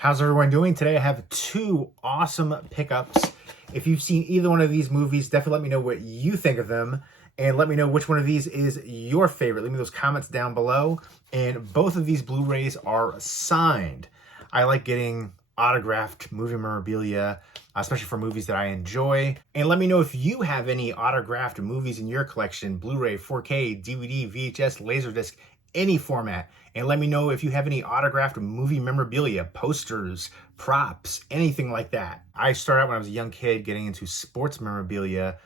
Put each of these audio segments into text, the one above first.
How's everyone doing? Today I have two awesome pickups. If you've seen either one of these movies, definitely let me know what you think of them. And let me know which one of these is your favorite. Leave me those comments down below. And both of these Blu-rays are signed. I like getting autographed movie memorabilia, especially for movies that I enjoy. And let me know if you have any autographed movies in your collection, Blu-ray, 4K, DVD, VHS, Laserdisc, any format. And let me know if you have any autographed movie memorabilia, posters, props, anything like that. I started out when I was a young kid getting into sports memorabilia,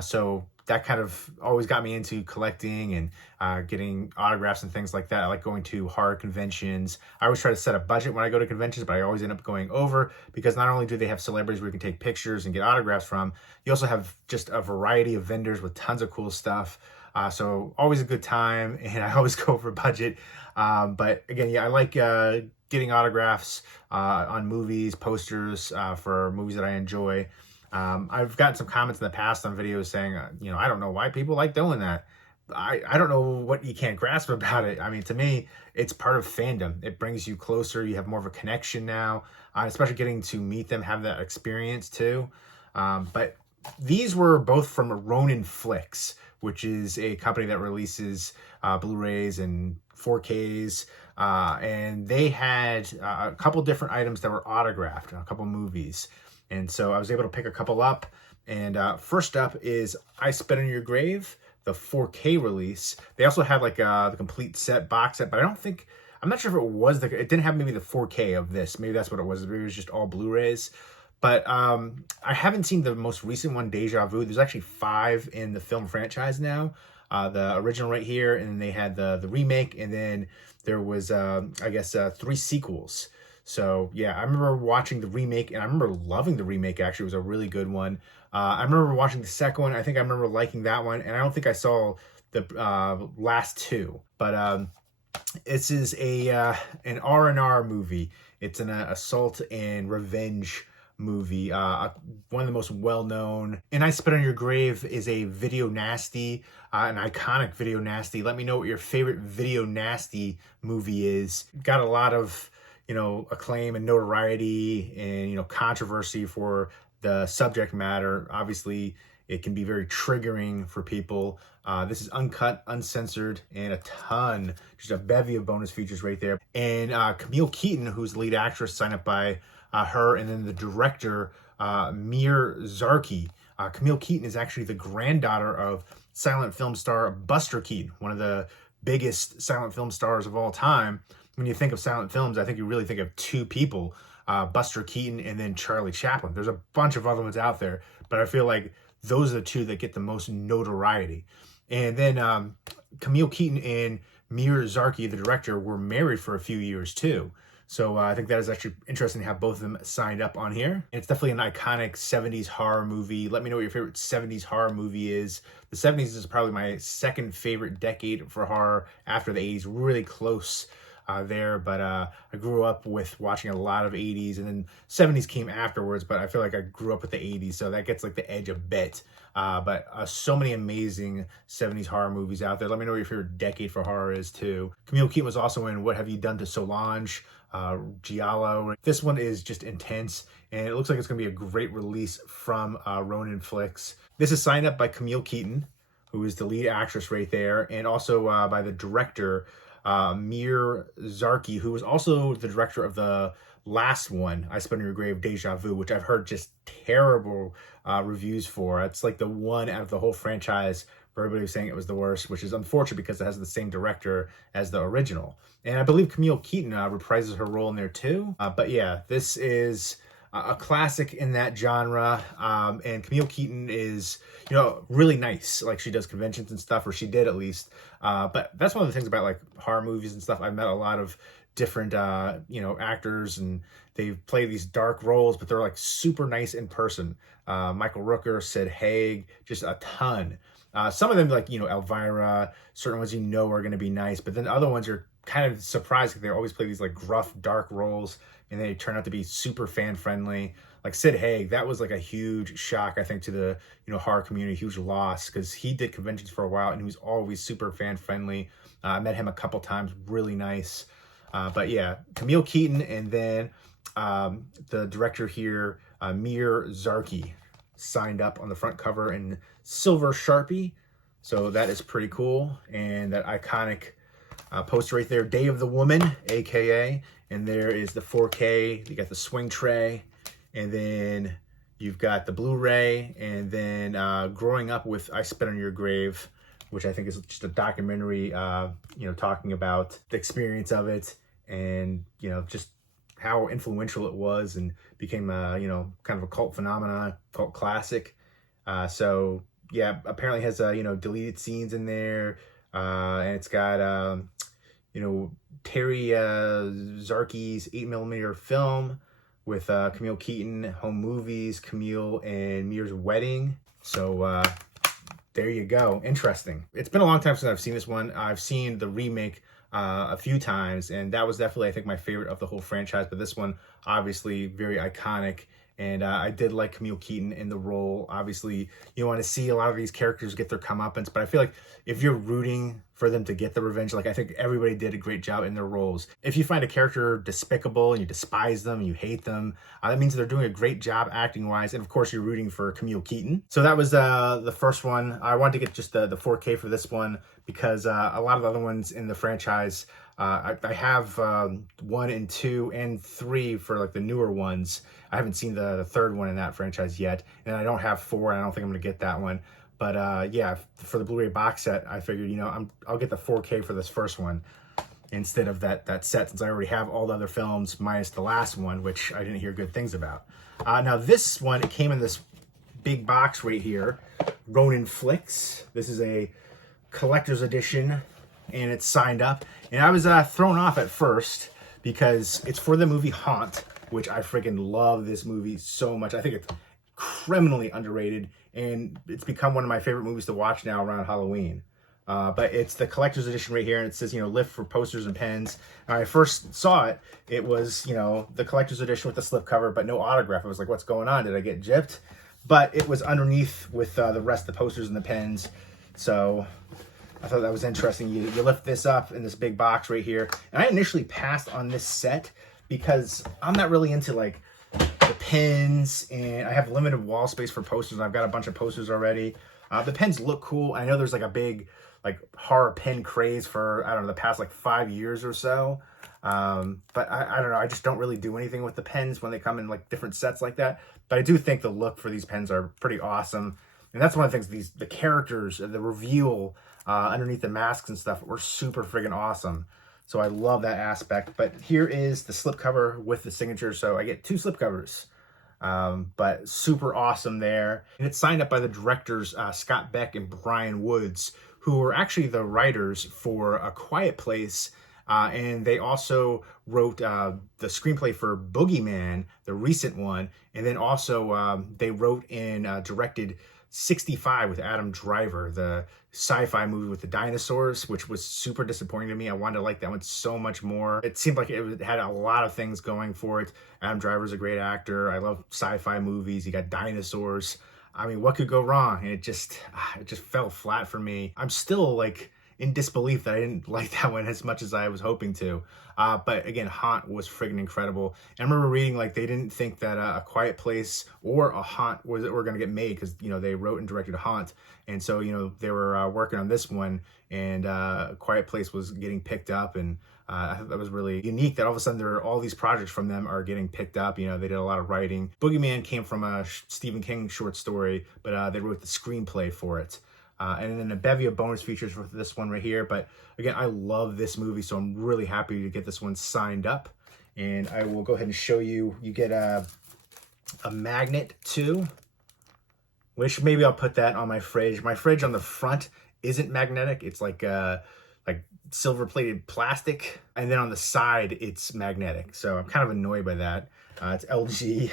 so that kind of always got me into collecting and getting autographs and things like that. I like going to horror conventions. I always try to set a budget when I go to conventions, but I always end up going over because not only do they have celebrities where you can take pictures and get autographs from, you also have just a variety of vendors with tons of cool stuff. So always a good time, and I always go over budget. But again, yeah, I like getting autographs on movies, posters for movies that I enjoy. I've gotten some comments in the past on videos saying, I don't know why people like doing that. I don't know what you can't grasp about it. I mean, to me, it's part of fandom. It brings you closer. You have more of a connection now, especially getting to meet them, have that experience too. But these were both from Ronin Flicks, which is a company that releases Blu-rays and 4Ks. And they had a couple different items that were autographed, a couple movies. And so I was able to pick a couple up. And first up is I Spit on Your Grave, the 4K release. They also had like the complete set, box set, but I'm not sure if it was it didn't have maybe the 4K of this. Maybe that's what it was. Maybe it was just all Blu-rays. But I haven't seen the most recent one, Deja Vu. There's actually 5 in the film franchise now. The original right here, and then they had the remake, and then there was, I guess, 3 sequels. So, yeah, I remember watching the remake, and I remember loving the remake, actually. It was a really good one. I remember watching the second one. I think I remember liking that one, and I don't think I saw the last 2. But this is an R&R movie. It's an assault and revenge movie, one of the most well-known. And I Spit on Your Grave is a video nasty, an iconic video nasty. Let me know what your favorite video nasty movie is. Got a lot of acclaim and notoriety and controversy for the subject matter. Obviously it can be very triggering for people. This is uncut, uncensored, and just a bevy of bonus features right there. And Camille Keaton, who's the lead actress, signed up by her, and then the director, Mir Zarki. Camille Keaton is actually the granddaughter of silent film star Buster Keaton, one of the biggest silent film stars of all time. When you think of silent films, I think you really think of 2 people, Buster Keaton and then Charlie Chaplin. There's a bunch of other ones out there, but I feel like those are the 2 that get the most notoriety. And then Camille Keaton and Mir Zarki, the director, were married for a few years too. So I think that is actually interesting to have both of them signed up on here. It's definitely an iconic 70s horror movie. Let me know what your favorite 70s horror movie is. The 70s is probably my second favorite decade for horror after the 80s, really close there. But I grew up with watching a lot of 80s, and then 70s came afterwards, but I feel like I grew up with the 80s, so that gets like the edge a bit. But so many amazing 70s horror movies out there. Let me know what your favorite decade for horror is too. Camille Keaton was also in What Have You Done to Solange, Giallo. This one is just intense, and it looks like it's going to be a great release from Ronin Flicks. This is signed up by Camille Keaton, who is the lead actress right there, and also by the director, Mir Zarki, who was also the director of the last one, I Spit on Your Grave, Deja Vu, which I've heard just terrible reviews for. It's like the one out of the whole franchise where everybody was saying it was the worst, which is unfortunate because it has the same director as the original. And I believe Camille Keaton reprises her role in there too. But yeah, this is a classic in that genre. And Camille Keaton is, really nice. Like, she does conventions and stuff, or she did at least. But that's one of the things about like horror movies and stuff. I've met a lot of different, actors, and they play these dark roles, but they're like super nice in person. Michael Rooker, Sid Haig, just a ton. Some of them, like, Elvira, certain ones are going to be nice, but then other ones are kind of surprised because they always play these like gruff, dark roles, and they turn out to be super fan friendly. Like Sid Haig, that was like a huge shock, I think, to the horror community, huge loss, because he did conventions for a while and he was always super fan friendly. I met him a couple times, really nice. But yeah, Camille Keaton, and then the director here, Mir Zarki, signed up on the front cover in silver Sharpie. So that is pretty cool. And that iconic poster right there, Day of the Woman, AKA. And there is the 4K. You got the swing tray. And then you've got the Blu-ray. And then Growing Up with I Spit on Your Grave, which I think is just a documentary, you know, talking about the experience of it and, you know, just how influential it was and became a, you know, kind of a cult phenomenon, cult classic. So yeah, apparently has, you know, deleted scenes in there. And it's got, you know, Terry Zarki's 8mm film with Camille Keaton, Home Movies, Camille and Mir's wedding. So there you go. Interesting. It's been a long time since I've seen this one. I've seen the remake a few times, and that was definitely, I think, my favorite of the whole franchise. But this one, obviously, very iconic. And I did like Camille Keaton in the role. Obviously, you want to see a lot of these characters get their comeuppance, but I feel like if you're rooting for them to get the revenge, like I think everybody did a great job in their roles. If you find a character despicable and you despise them, and you hate them, that means they're doing a great job acting-wise. And of course, you're rooting for Camille Keaton. So that was the first one. I wanted to get just the 4K for this one because a lot of the other ones in the franchise, I have 1 and 2 and 3 for like the newer ones. I haven't seen the third one in that franchise yet, and I don't have 4, and I don't think I'm going to get that one. But yeah, for the Blu-ray box set, I figured, you know, I'll get the 4K for this first one instead of that set, since I already have all the other films minus the last one, which I didn't hear good things about. Now this one, it came in this big box right here, Ronin Flicks. This is a collector's edition, and it's signed up. And I was thrown off at first because it's for the movie Haunt, which I freaking love this movie so much. I think it's criminally underrated, and it's become one of my favorite movies to watch now around Halloween. But it's the collector's edition right here, and it says, you know, lift for posters and pens. When I first saw it, it was, you know, the collector's edition with the slipcover, but no autograph. I was like, what's going on? Did I get gypped? But it was underneath with the rest of the posters and the pens. So I thought that was interesting. You lift this up in this big box right here. And I initially passed on this set because I'm not really into like the pens, and I have limited wall space for posters. And I've got a bunch of posters already. The pens look cool. I know there's like a big like horror pen craze for, I don't know, the past like 5 years or so. But I don't know. I just don't really do anything with the pens when they come in like different sets like that. But I do think the look for these pens are pretty awesome. And that's one of the things, the characters, the reveal underneath the masks and stuff were super friggin' awesome. So I love that aspect. But here is the slipcover with the signature. So I get 2 slipcovers. But super awesome there. And it's signed up by the directors Scott Beck and Brian Woods, who were actually the writers for A Quiet Place. And they also wrote the screenplay for Boogeyman, the recent one. And then also they wrote and directed 65 with Adam Driver, the sci-fi movie with the dinosaurs, which was super disappointing to me. I wanted to like that one so much more. It seemed like it had a lot of things going for it. Adam Driver's a great actor. I love sci-fi movies. You got dinosaurs. I mean, what could go wrong? And it just fell flat for me. I'm still like in disbelief that I didn't like that one as much as I was hoping to. But again, Haunt was friggin' incredible. And I remember reading like they didn't think that A Quiet Place or a Haunt were going to get made because, you know, they wrote and directed Haunt. And so, you know, they were working on this one, and A Quiet Place was getting picked up. And I thought that was really unique that all of a sudden all these projects from them are getting picked up. You know, they did a lot of writing. Boogeyman came from a Stephen King short story, but they wrote the screenplay for it. And then a bevy of bonus features for this one right here. But again, I love this movie, so I'm really happy to get this one signed up. And I will go ahead and show you. You get a magnet too, which maybe I'll put that on my fridge. My fridge on the front isn't magnetic. It's like silver-plated plastic. And then on the side, it's magnetic. So I'm kind of annoyed by that. It's LG.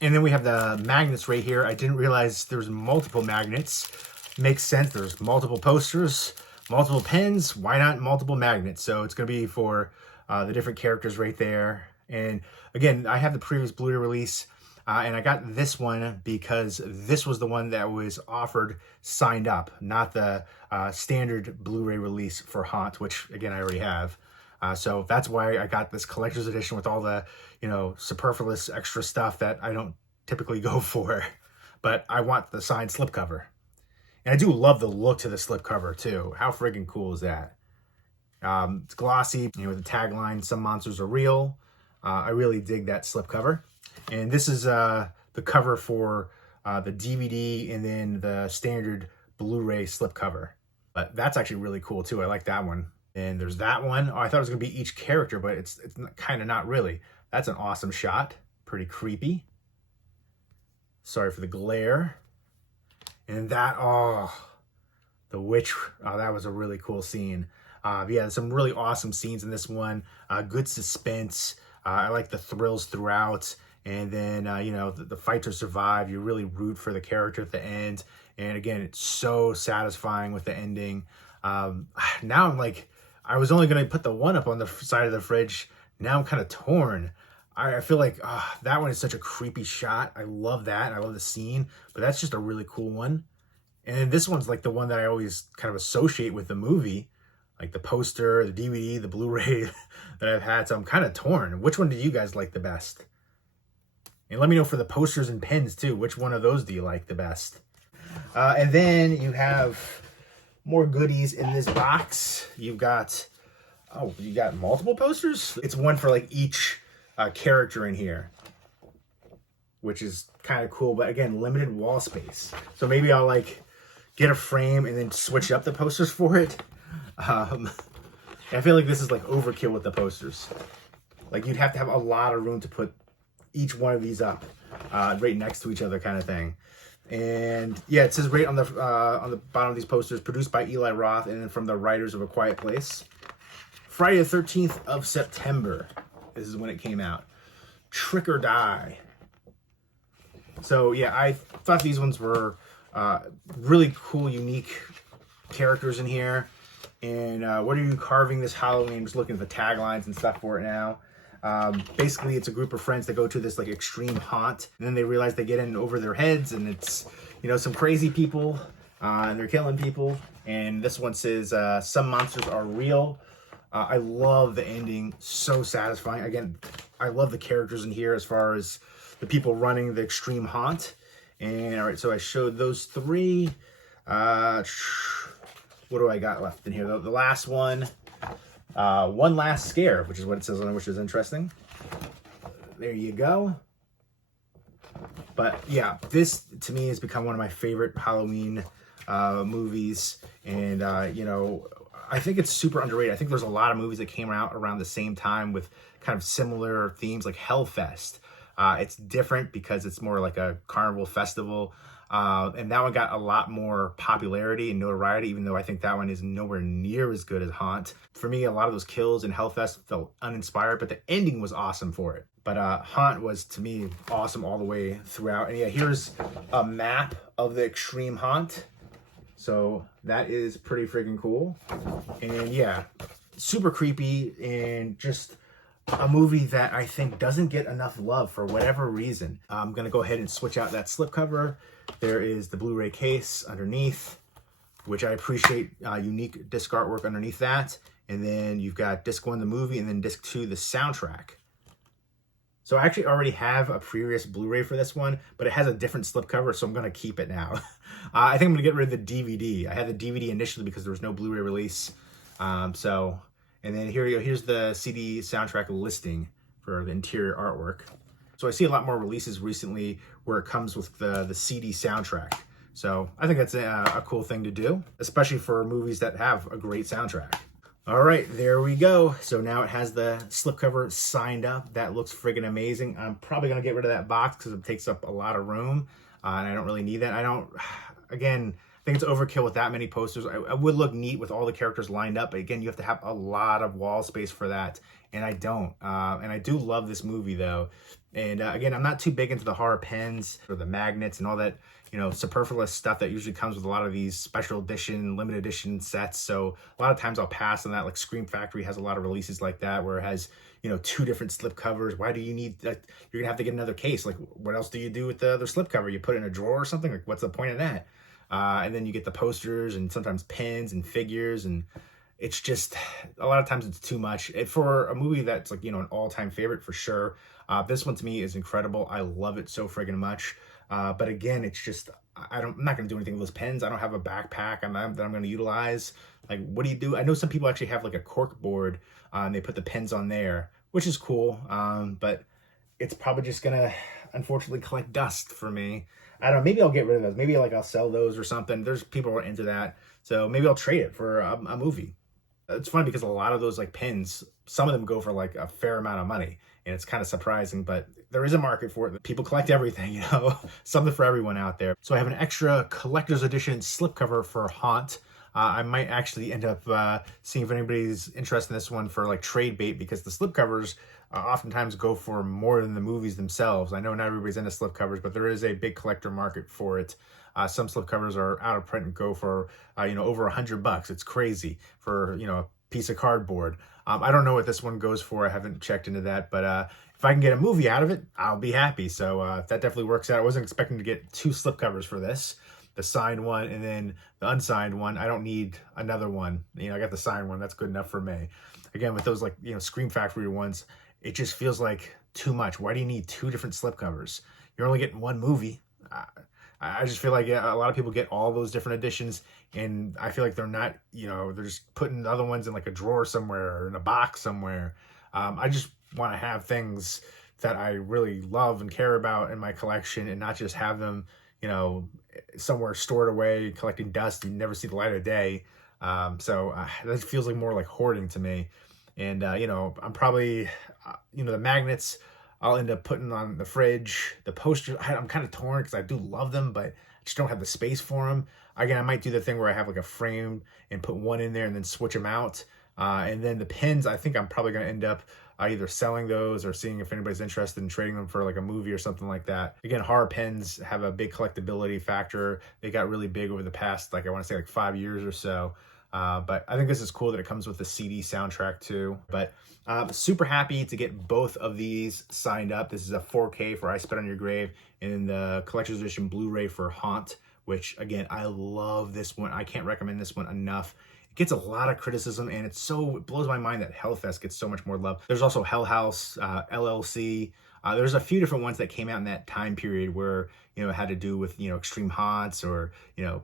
And then we have the magnets right here. I didn't realize there's multiple magnets. Makes sense. There's multiple posters, multiple pens. Why not multiple magnets? So it's going to be for the different characters right there. And again, I have the previous Blu-ray release, and I got this one because this was the one that was offered signed up, not the standard Blu-ray release for Haunt, which again, I already have. So that's why I got this collector's edition with all the, you know, superfluous extra stuff that I don't typically go for. But I want the signed slipcover. And I do love the look to the slipcover too. How friggin' cool is that? It's glossy, you know, with the tagline, "Some monsters are real." I really dig that slipcover. And this is the cover for the DVD and then the standard Blu-ray slipcover. But that's actually really cool too. I like that one. And there's that one. Oh, I thought it was gonna be each character, but it's kind of not really. That's an awesome shot. Pretty creepy. Sorry for the glare. And that, oh, the witch, oh, that was a really cool scene. Yeah, some really awesome scenes in this one. Good suspense. I like the thrills throughout. And then, you know, the fight to survive. You really root for the character at the end. And again, it's so satisfying with the ending. Now I'm like, I was only going to put the one up on the side of the fridge. Now I'm kind of torn. I feel like that one is such a creepy shot. I love that. I love the scene. But that's just a really cool one. And then this one's like the one that I always kind of associate with the movie. Like the poster, the DVD, the Blu-ray that I've had. So I'm kind of torn. Which one do you guys like the best? And let me know for the posters and pins too. Which one of those do you like the best? And then you have more goodies in this box. You've got, oh, you got multiple posters? It's one for like each character in here, which is kind of cool. But again, limited wall space. So maybe I'll like get a frame and then switch up the posters for it. I feel like this is like overkill with the posters. Like you'd have to have a lot of room to put each one of these up right next to each other kind of thing. And yeah, it says right on the bottom of these posters, produced by Eli Roth and then from the writers of A Quiet Place. Friday the 13th of September. This is when it came out. Trick or Die. So yeah, I thought these ones were really cool, unique characters in here. And what are you carving this Halloween? I'm just looking at the taglines and stuff for it now. Basically, it's a group of friends that go to this like extreme haunt, and then they realize they get in over their heads, and it's, you know, some crazy people, and they're killing people. And this one says, "Some monsters are real." I love the ending, so satisfying. Again, I love the characters in here as far as the people running the extreme haunt. And all right, so I showed those three. What do I got left in here? The last one. One Last Scare, which is what it says on it, which is interesting. There you go. But yeah, this to me has become one of my favorite Halloween movies. And, you know, I think it's super underrated. I think there's a lot of movies that came out around the same time with kind of similar themes, like Hellfest. It's different because it's more like a carnival festival. And that one got a lot more popularity and notoriety, even though I think that one is nowhere near as good as Haunt. For me, a lot of those kills in Hellfest felt uninspired, but the ending was awesome for it. But Haunt was, to me, awesome all the way throughout. And yeah, here's a map of the extreme haunt. So that is pretty freaking cool. And yeah, super creepy and just a movie that I think doesn't get enough love for whatever reason. I'm going to go ahead and switch out that slipcover. There is the Blu-ray case underneath, which I appreciate, unique disc artwork underneath that. And then you've got disc 1, the movie, and then disc 2, the soundtrack. So I actually already have a previous Blu-ray for this one, but it has a different slipcover, so I'm going to keep it now. I think I'm going to get rid of the DVD. I had the DVD initially because there was no Blu-ray release. And then here you go. Here's the CD soundtrack listing for the interior artwork. So I see a lot more releases recently where it comes with the CD soundtrack. So I think that's a cool thing to do, especially for movies that have a great soundtrack. All right, there we go. So now it has the slipcover signed up. That looks friggin' amazing. I'm probably gonna get rid of that box because it takes up a lot of room, and I don't really need that. Again, I think it's overkill with that many posters. I would look neat with all the characters lined up, but again, you have to have a lot of wall space for that, and I don't. And I do love this movie though. And again, I'm not too big into the horror pens or the magnets and all that, you know, superfluous stuff that usually comes with a lot of these special edition, limited edition sets. So a lot of times I'll pass on that. Like Scream Factory has a lot of releases like that where it has, you know, 2 different slip covers. Why do you need that? You're gonna have to get another case. Like what else do you do with the other slip cover? You put it in a drawer or something? Like what's the point of that? And then you get the posters and sometimes pins and figures, and it's just, a lot of times it's too much. For a movie that's like, an all-time favorite for sure, this one to me is incredible. I love it so friggin' much. But again, it's just, I'm not going to do anything with those pens. I don't have a backpack that I'm going to utilize. Like, what do you do? I know some people actually have like a cork board, and they put the pens on there, which is cool. But it's probably just going to, unfortunately, collect dust for me. I don't know, maybe I'll get rid of those. Maybe like I'll sell those or something. There's people who are into that. So maybe I'll trade it for a movie. It's funny because a lot of those like pins, some of them go for like a fair amount of money, and it's kind of surprising, but there is a market for it. People collect everything, something for everyone out there. So I have an extra collector's edition slipcover for Haunt. I might actually end up seeing if anybody's interested in this one for like trade bait, because the slipcovers oftentimes go for more than the movies themselves. I know not everybody's into slipcovers, but there is a big collector market for it. Some slipcovers are out of print and go for, over $100. It's crazy for, a piece of cardboard. I don't know what this one goes for. I haven't checked into that, but if I can get a movie out of it, I'll be happy. So that definitely works out. I wasn't expecting to get 2 slipcovers for this, the signed one and then the unsigned one. I don't need another one. I got the signed one. That's good enough for me. Again, with those like, Scream Factory ones, it just feels like too much. Why do you need 2 different slipcovers? You're only getting one movie. I just feel like a lot of people get all those different editions, and I feel like they're not, they're just putting the other ones in like a drawer somewhere or in a box somewhere. I just want to have things that I really love and care about in my collection, and not just have them, somewhere stored away, collecting dust and never see the light of day. So that feels like more like hoarding to me. And, I'm probably, the magnets I'll end up putting on the fridge. The posters, I'm kind of torn because I do love them, but I just don't have the space for them. Again, I might do the thing where I have like a frame and put one in there and then switch them out. And then the pins, I think I'm probably going to end up either selling those or seeing if anybody's interested in trading them for like a movie or something like that. Again, horror pens have a big collectability factor. They got really big over the past, I want to say 5 years or so. But I think this is cool that it comes with the CD soundtrack too. But super happy to get both of these signed up. This is a 4K for I Spit on Your Grave, and the collector's edition Blu-ray for Haunt, which again, I love this one. I can't recommend this one enough. It gets a lot of criticism, and it blows my mind that Hellfest gets so much more love. There's also Hell House, LLC. There's a few different ones that came out in that time period where, it had to do with, extreme haunts or,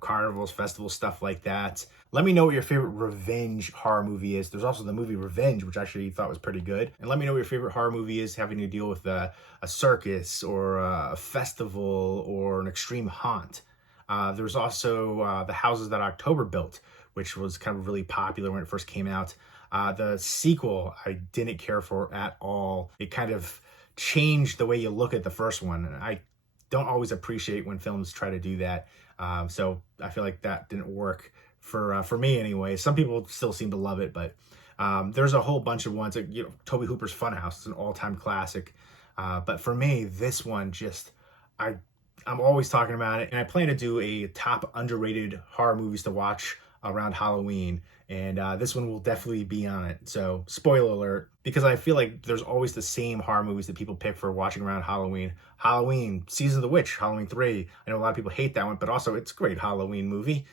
carnivals, festivals, stuff like that. Let me know what your favorite revenge horror movie is. There's also the movie Revenge, which I actually thought was pretty good. And let me know what your favorite horror movie is having to deal with a circus or a festival or an extreme haunt. There's also The Houses That October Built, which was kind of really popular when it first came out. The sequel, I didn't care for at all. It kind of changed the way you look at the first one. And I don't always appreciate when films try to do that. So I feel like that didn't work for me anyway. Some people still seem to love it, but there's a whole bunch of ones. Like, Tobe Hooper's Funhouse is an all-time classic. But for me, this one just, I'm always talking about it. And I plan to do a top underrated horror movies to watch around Halloween, and this one will definitely be on it. So spoiler alert, because I feel like there's always the same horror movies that people pick for watching around Halloween. Halloween, Season of the Witch, Halloween 3. I know a lot of people hate that one, but also it's a great Halloween movie.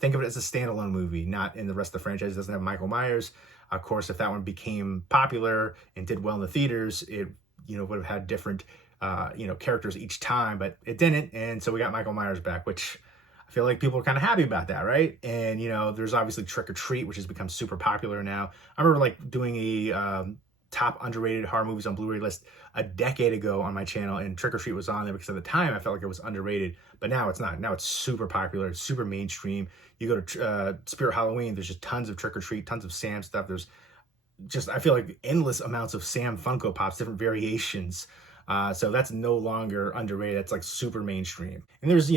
Think of it as a standalone movie, not in the rest of the franchise. It doesn't have Michael Myers. Of course, if that one became popular and did well in the theaters, it would have had different characters each time, but it didn't, and so we got Michael Myers back, which I feel like people are kind of happy about that, right? And, there's obviously Trick or Treat, which has become super popular now. I remember doing a top underrated horror movies on Blu-ray list a decade ago on my channel, and Trick or Treat was on there because at the time I felt like it was underrated, but now it's not. Now it's super popular, it's super mainstream. You go to Spirit Halloween, there's just tons of Trick or Treat, tons of Sam stuff. There's just, I feel like, endless amounts of Sam Funko Pops, different variations. So that's no longer underrated. It's like super mainstream. And there's,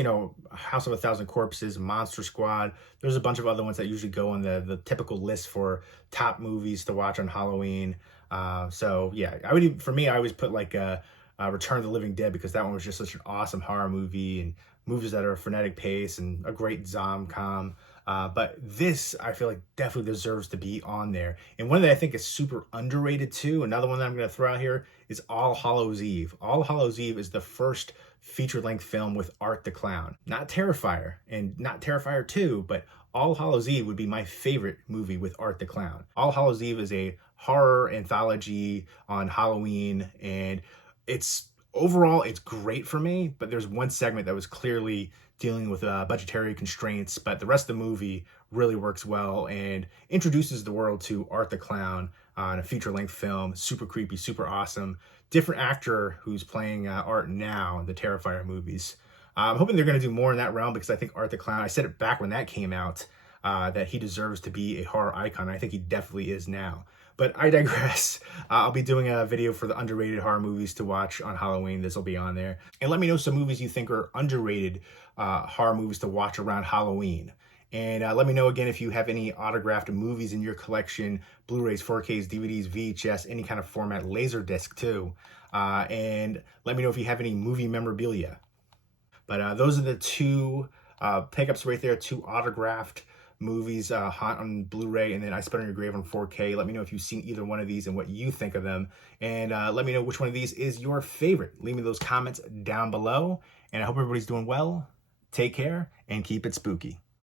House of a Thousand Corpses, Monster Squad. There's a bunch of other ones that usually go on the typical list for top movies to watch on Halloween. So yeah, I always put Return of the Living Dead, because that one was just such an awesome horror movie, and movies that are a frenetic pace and a great zom-com. But this, I feel like, definitely deserves to be on there. And one that I think is super underrated too, another one that I'm going to throw out here, is All Hallows Eve. All Hallows Eve is the first feature-length film with Art the Clown. Not Terrifier, and not Terrifier 2, but All Hallows Eve would be my favorite movie with Art the Clown. All Hallows Eve is a horror anthology on Halloween, and overall, it's great for me, but there's one segment that was clearly dealing with budgetary constraints, but the rest of the movie really works well and introduces the world to Art the Clown in a feature-length film. Super creepy, super awesome. Different actor who's playing Art now in the Terrifier movies. I'm hoping they're going to do more in that realm, because I think Art the Clown, I said it back when that came out, that he deserves to be a horror icon. I think he definitely is now. But I digress. I'll be doing a video for the underrated horror movies to watch on Halloween. This will be on there. And let me know some movies you think are underrated horror movies to watch around Halloween. And let me know again if you have any autographed movies in your collection, Blu-rays, 4Ks, DVDs, VHS, any kind of format, Laserdisc too. And let me know if you have any movie memorabilia. But those are the two pickups right there, two autographed movies, Haunt on Blu-ray, and then I Spit on Your Grave on 4K. Let me know if you've seen either one of these and what you think of them. And let me know which one of these is your favorite. Leave me those comments down below. And I hope everybody's doing well. Take care and keep it spooky.